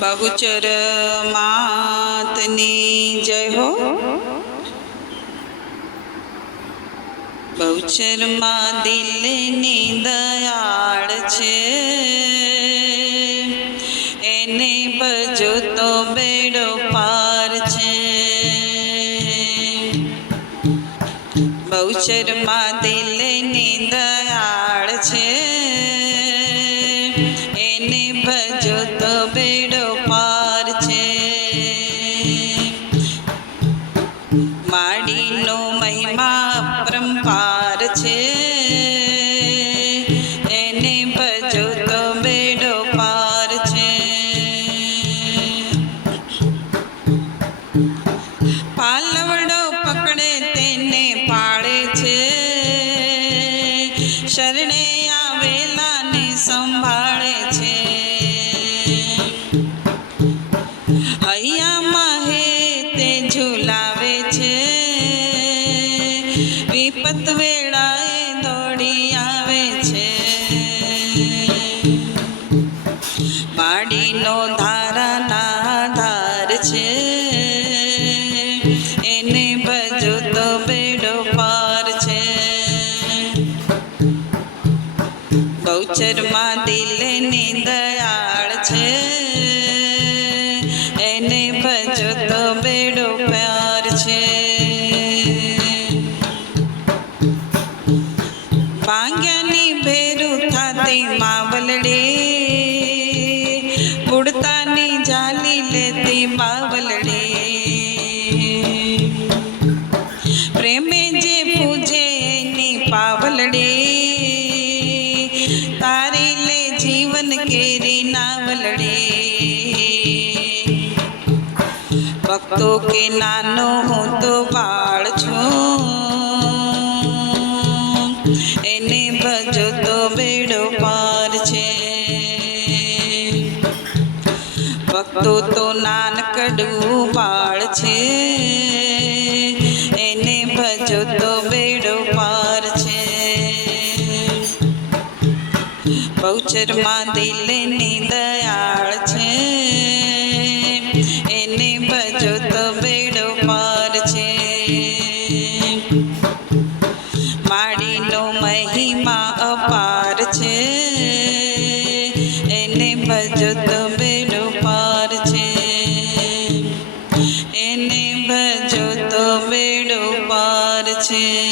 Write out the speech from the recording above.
બહુચર માતની જય હો. બહુચરમાં દિલની દયાળ છે. એને બજો તો બેડો પાર છે. બહુચરમાં દિલની દયાળ છે. એને ભજો તો બેડો શરણે આવેલાને સંભાળે છે. હૈયામાં હે તે ઝુલાવે છે. વિપત વેળાએ દોડી આવે છે. પાડીનો ધારાના ધાર છે. ગૌચરમાં દિલની દયાળ છે. એને ભજો તો બેડો પ્યાર છે. પાંગ્યાની ભેરું થાતી માવલડે, ઉડતાની જાલી લેતી બાવલડે ભક્તો કે નાનો હું તો બાળ છું. એને ભજો તો બેડો પાર છે. ભક્તો તો નાનકડું બાળ છે. એને ભજો તો બેડો પાર છે. બહુચરમાં દિલની દયાળ છે. પેડો પાર છે. માડીનો મહિમા અપાર છે. એને ભજો તો બેડ પર છે. એને ભજો તો બેડ પર છે.